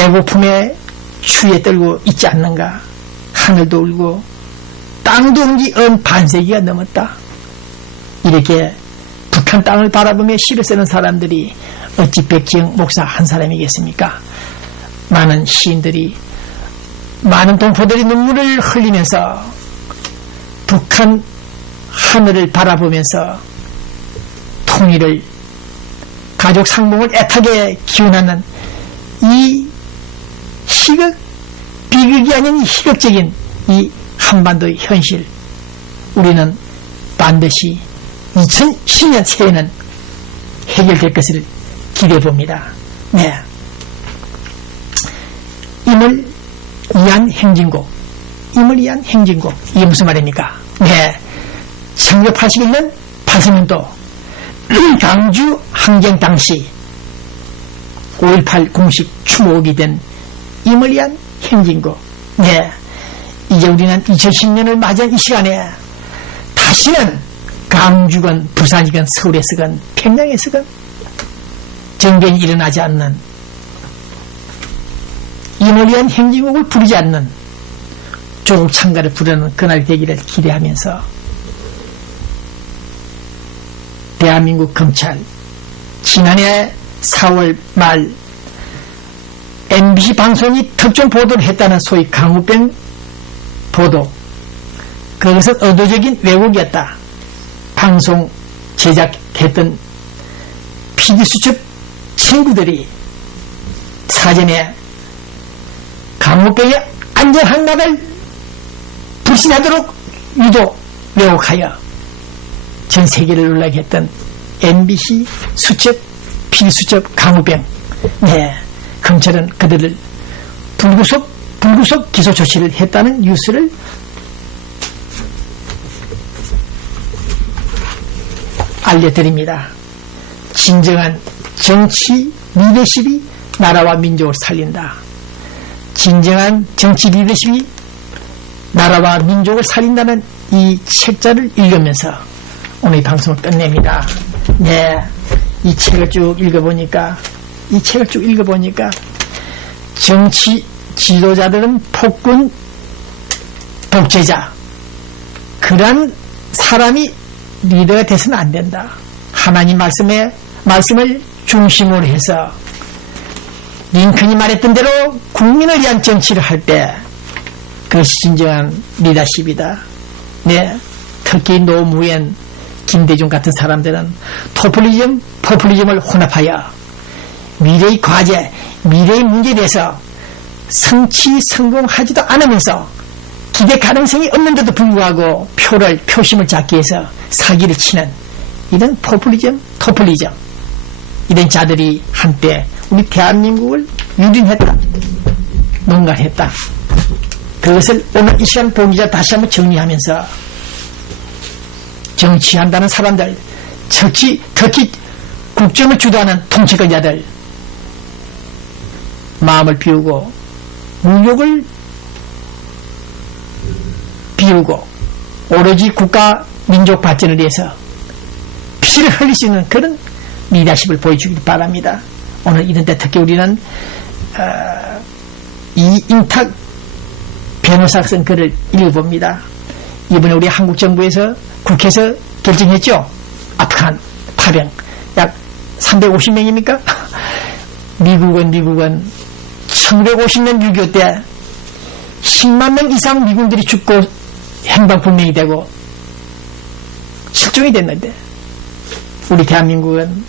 배고픔에 추위에 떨고 있지 않는가. 하늘도 울고 땅도 온지 반세기가 넘었다. 이렇게 북한 땅을 바라보며 시를 쓰는 사람들이 어찌 백지영 목사 한 사람이겠습니까? 많은 시인들이, 많은 동포들이 눈물을 흘리면서 북한 하늘을 바라보면서 통일을, 가족 상봉을 애타게 기원하는 이 희극, 비극이 아닌 희극적인 이 한반도의 현실, 우리는 반드시 2010년 새해는 해결될 것을 기대해 봅니다. 네. 임을 위한 행진곡. 임을 위한 행진곡. 이게 무슨 말입니까? 네. 1981년 8.3년도 광주 항쟁 당시 5.18 공식 추모곡이 된 임을 위한 행진곡. 네. 이제 우리는 2010년을 맞이한 이 시간에 다시는 광주건 부산이건 서울에서건 평양에서건 정변이 일어나지 않는, 임을 위한 행진곡을 부르지 않는 조국 찬가를 부르는 그날이 되기를 기대하면서 대한민국 검찰 지난해 4월 말 MBC 방송이 특정 보도를 했다는 소위 강우병 보도, 그것은 의도적인 왜곡이었다. 방송 제작했던 PD수첩 친구들이 사전에 강우병의 안전한 날을 불신하도록 유도 왜곡하여 전 세계를 놀라게 했던 MBC 수첩, PD수첩 강우병. 네, 검찰은 그들을 불구속 기소 조치를 했다는 뉴스를 알려드립니다. 진정한 정치 리더십이 나라와 민족을 살린다. 진정한 정치 리더십이 나라와 민족을 살린다는 이 책자를 읽으면서 오늘 이 방송을 끝냅니다. 네, 이 책을 쭉 읽어보니까 정치 지도자들은 폭군 독재자, 그런 사람이 리더가 돼서는 안 된다. 하나님 말씀을 중심으로 해서 링컨이 말했던 대로 국민을 위한 정치를 할 때 그것이 진정한 리더십이다. 네, 특히 노무현, 김대중 같은 사람들은 포퓰리즘을 혼합하여 미래의 과제, 미래의 문제에 대해서 성공하지도 않으면서 기대 가능성이 없는데도 불구하고 표심을 잡기 위해서 사기를 치는 이런 포퓰리즘 이런 자들이 한때 우리 대한민국을 유린했다, 농가를 했다. 그것을 오늘 이 시간 보기자 다시 한번 정리하면서 정치한다는 사람들, 특히 국정을 주도하는 통치권자들 마음을 비우고 물욕을 비우고 오로지 국가 민족 발전을 위해서 피를 흘릴 수 있는 그런 리더십을 보여주길 바랍니다. 오늘 이런 때 특히 우리는 이인탁 변호사가 쓴 글을 읽어봅니다. 이번에 우리 한국 정부에서 국회에서 결정했죠. 아프간 파병 약 350명입니까? 미국은 1950년 6.25 때 10만 명 이상 미군들이 죽고 행방불명이 되고 실종이 됐는데 우리 대한민국은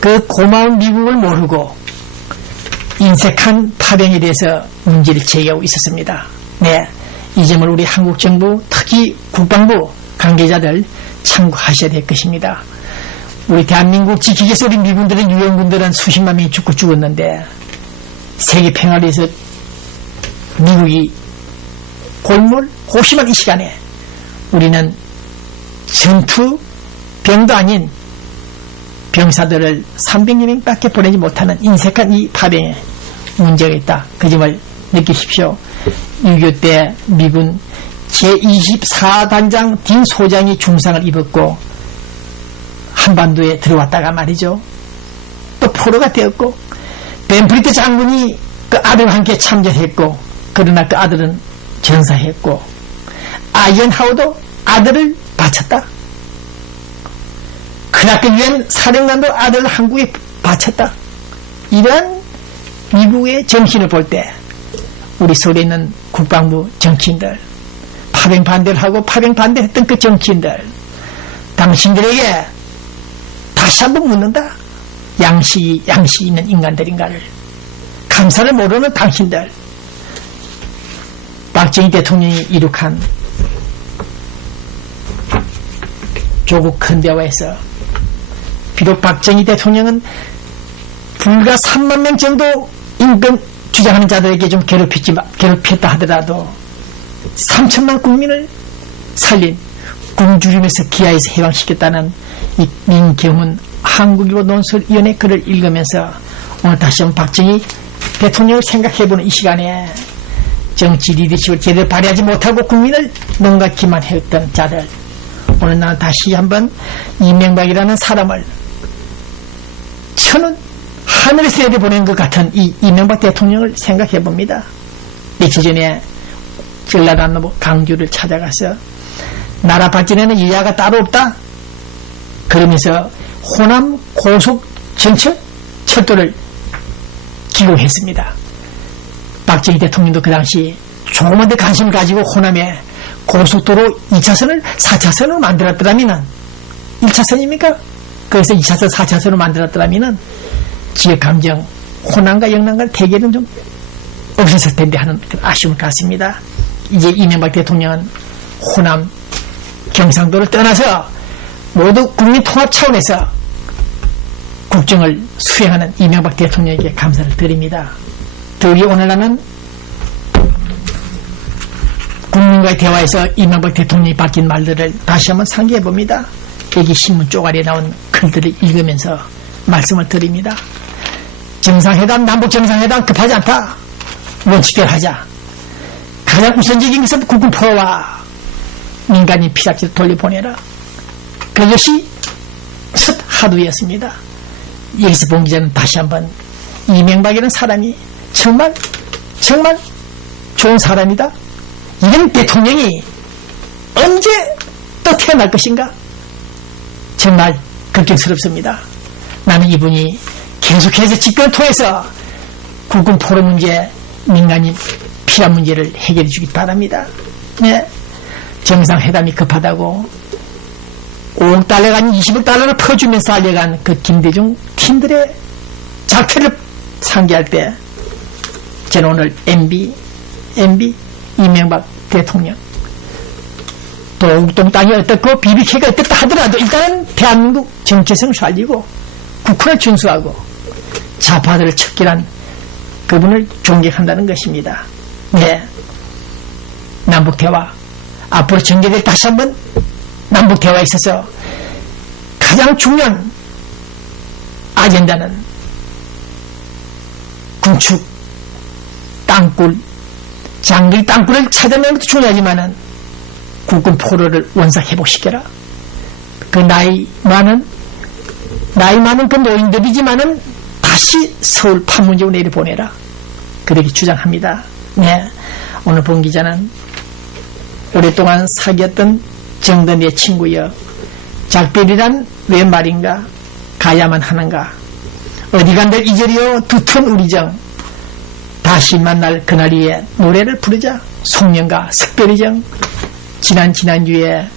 그 고마운 미국을 모르고 인색한 파병에 대해서 문제를 제기하고 있었습니다. 네, 이 점을 우리 한국 정부, 특히 국방부 관계자들 참고하셔야 될 것입니다. 우리 대한민국 지키기 위해서 우리 미군들은, 유엔군들은 수십만 명이 죽었는데 세계 평화를 위해서 미국이 고심한 이 시간에 우리는 전투병도 아닌 병사들을 300여 명밖에 보내지 못하는 인색한 이 파병에 문제가 있다. 그 점을 느끼십시오. 6.25 때 미군 제24단장 딘 소장이 중상을 입었고 한반도에 들어왔다가 말이죠. 또 포로가 되었고 벤프리트 장군이 그 아들과 함께 참전했고, 그러나 그 아들은 전사했고, 아이젠하워도 아들을 바쳤다. 크라크 유엔 사령관도 아들을 한국에 바쳤다. 이러한 미국의 정신을 볼 때 우리 서울에 있는 국방부 정치인들, 파병 반대를 하고 파병 반대했던 그 정치인들, 당신들에게 다시 한번 묻는다. 양식이 있는 인간들인가를. 감사를 모르는 당신들. 박정희 대통령이 이룩한 조국 근대화에서 비록 박정희 대통령은 불과 3만 명 정도 인권 주장하는 자들에게 좀 괴롭혔다 하더라도 3천만 국민을 살린 굶주림에서 기아에서 해방시켰다는 이 민경훈 한국일보 논설위원회 글을 읽으면서 오늘 다시 한번 박정희 대통령을 생각해보는 이 시간에 정치 리더십을 제대로 발휘하지 못하고 국민을 농락기만 했던 자들, 오늘 나는 다시 한번 이명박이라는 사람을 천은 하늘에서 내려보낸 것 같은 이 이명박 대통령을 생각해봅니다. 며칠 전에 전라남도 강주를 찾아가서 나라 발전에는 여야가 따로 없다. 그러면서 호남 고속 전철 철도를 기고했습니다. 박정희 대통령도 그 당시 조그만 데 관심을 가지고 호남에 고속도로 2차선을 4차선으로 만들었더라면 1차선입니까? 그래서 2차선 4차선으로 만들었더라면 지역감정, 호남과 영남과 대결은 좀 없었을 텐데 하는 아쉬움을 갖습니다. 이제 이명박 대통령은 호남, 경상도를 떠나서 모두 국민 통합 차원에서 국정을 수행하는 이명박 대통령에게 감사를 드립니다. 더욱이 오늘 나는 국민과의 대화에서 이명박 대통령이 밝힌 말들을 다시 한번 상기해봅니다. 여기 신문 쪼가리에 나온 글들을 읽으면서 말씀을 드립니다. 정상회담, 남북정상회담 급하지 않다. 원칙대로 하자. 가장 우선적인 것은 국군 포로와 민간인 피살지를 돌려보내라. 그것이 첫 하두였습니다. 여기서 본 기자는 다시 한번 이명박이라는 사람이 정말 좋은 사람이다. 이런 대통령이 언제 또 태어날 것인가? 정말 걱정스럽습니다. 나는 이분이 계속해서 집권을 통해서 국군 포로 문제, 민간인 피란 문제를 해결해 주기 바랍니다. 네. 정상회담이 급하다고 5억 달러가 아닌 20억 달러를 퍼주면서 알려간 그 김대중 팀들의 작태를 상기할 때 저는 오늘 MB 이명박 대통령 도곡동 땅이 어떻고 BBK가 어떻다 하더라도 일단은 대한민국 정체성을 살리고 국헌을 준수하고 좌파들을 척결한 그분을 존경한다는 것입니다. 네. 남북대화 앞으로 전개될 다시 한번 남북대화에 있어서 가장 중요한 아젠다는 군축, 땅굴, 장길 땅굴을 찾아내는 것도 중요하지만은 국군 포로를 원상 회복시켜라. 그 나이 많은 그 노인들이지만은 다시 서울 판문점으로 내려보내라. 그렇게 주장합니다. 네. 오늘 본 기자는 오랫동안 사귀었던 정든 내 친구여, 작별이란 왜 말인가? 가야만 하는가? 어디 간들 이절이여 두턴 우리 정. 다시 만날 그날 위에 노래를 부르자. 송년가 석별이정. 지난주에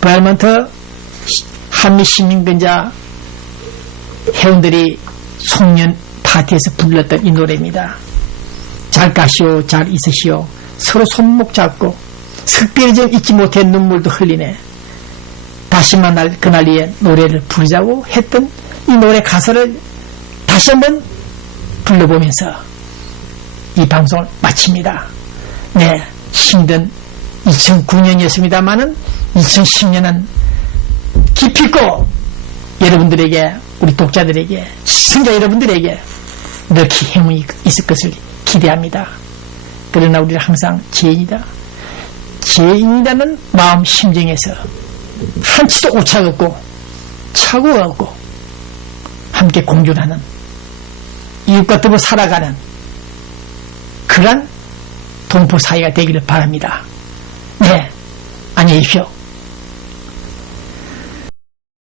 벌먼트 한미시민근자 회원들이 송년 파티에서 불렀던 이 노래입니다. 잘 가시오, 잘 있으시오. 서로 손목 잡고 석별이정 잊지 못해 눈물도 흘리네. 다시 만날 그날 위에 노래를 부르자고 했던 이 노래 가사를 다시 한번 불러보면서 이 방송을 마칩니다. 네, 힘든 2009년이었습니다만은 2010년은 기필코 여러분들에게, 우리 독자들에게, 시청자 여러분들에게 넉히 행운이 있을 것을 기대합니다. 그러나 우리는 항상 죄인이라는 마음 심정에서 한치도 오차가 없고 착오가 없고 함께 공존하는 이 이웃과 더불어 살아가는 그런 동포 사회가 되기를 바랍니다. 네, 안녕히 계십시오.